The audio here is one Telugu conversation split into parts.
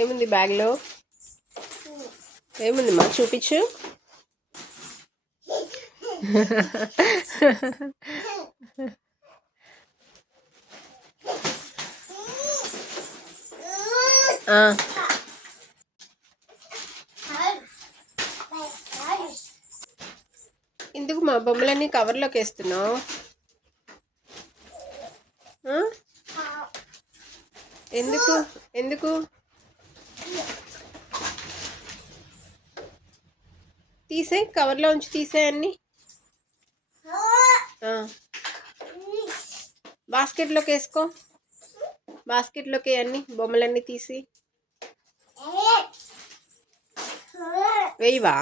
ఏముంది బ్యాగ్లో? ఏముంది మా చూపించు. ఎందుకు మా బొమ్మలన్నీ కవర్లోకి వేస్తున్నావు. ఎందుకు? ఎందుకు? తీసే కవర్లో ఉంచి తీసే అన్ని. బాస్కెట్లోకి వేసుకో. బాస్కెట్లోకి అన్ని బొమ్మలన్నీ తీసి వేయవా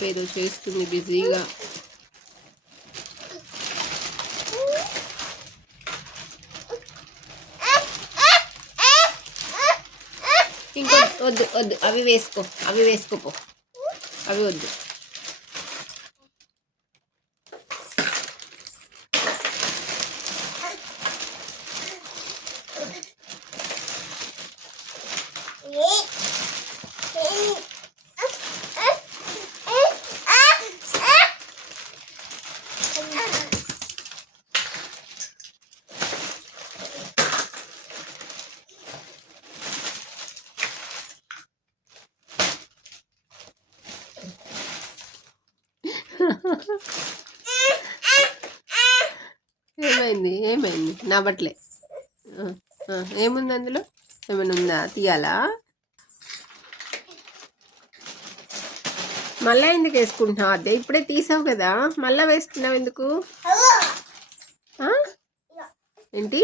పాప ఏదో చేస్తుంది బిజీగా. ఇంకో వద్దు వద్దు అవి వేసుకో అవి వేసుకోపో అవి వద్దు. ఏమైంది? ఏమైంది? నవ్వట్లే. ఏముంది అందులో? ఏమైనా ఉందా? తీయాలా? మళ్ళా ఎందుకు వేసుకుంటున్నావు అదే ఇప్పుడే తీసావు కదా. మళ్ళా వేస్తున్నావు ఎందుకు? ఏంటి?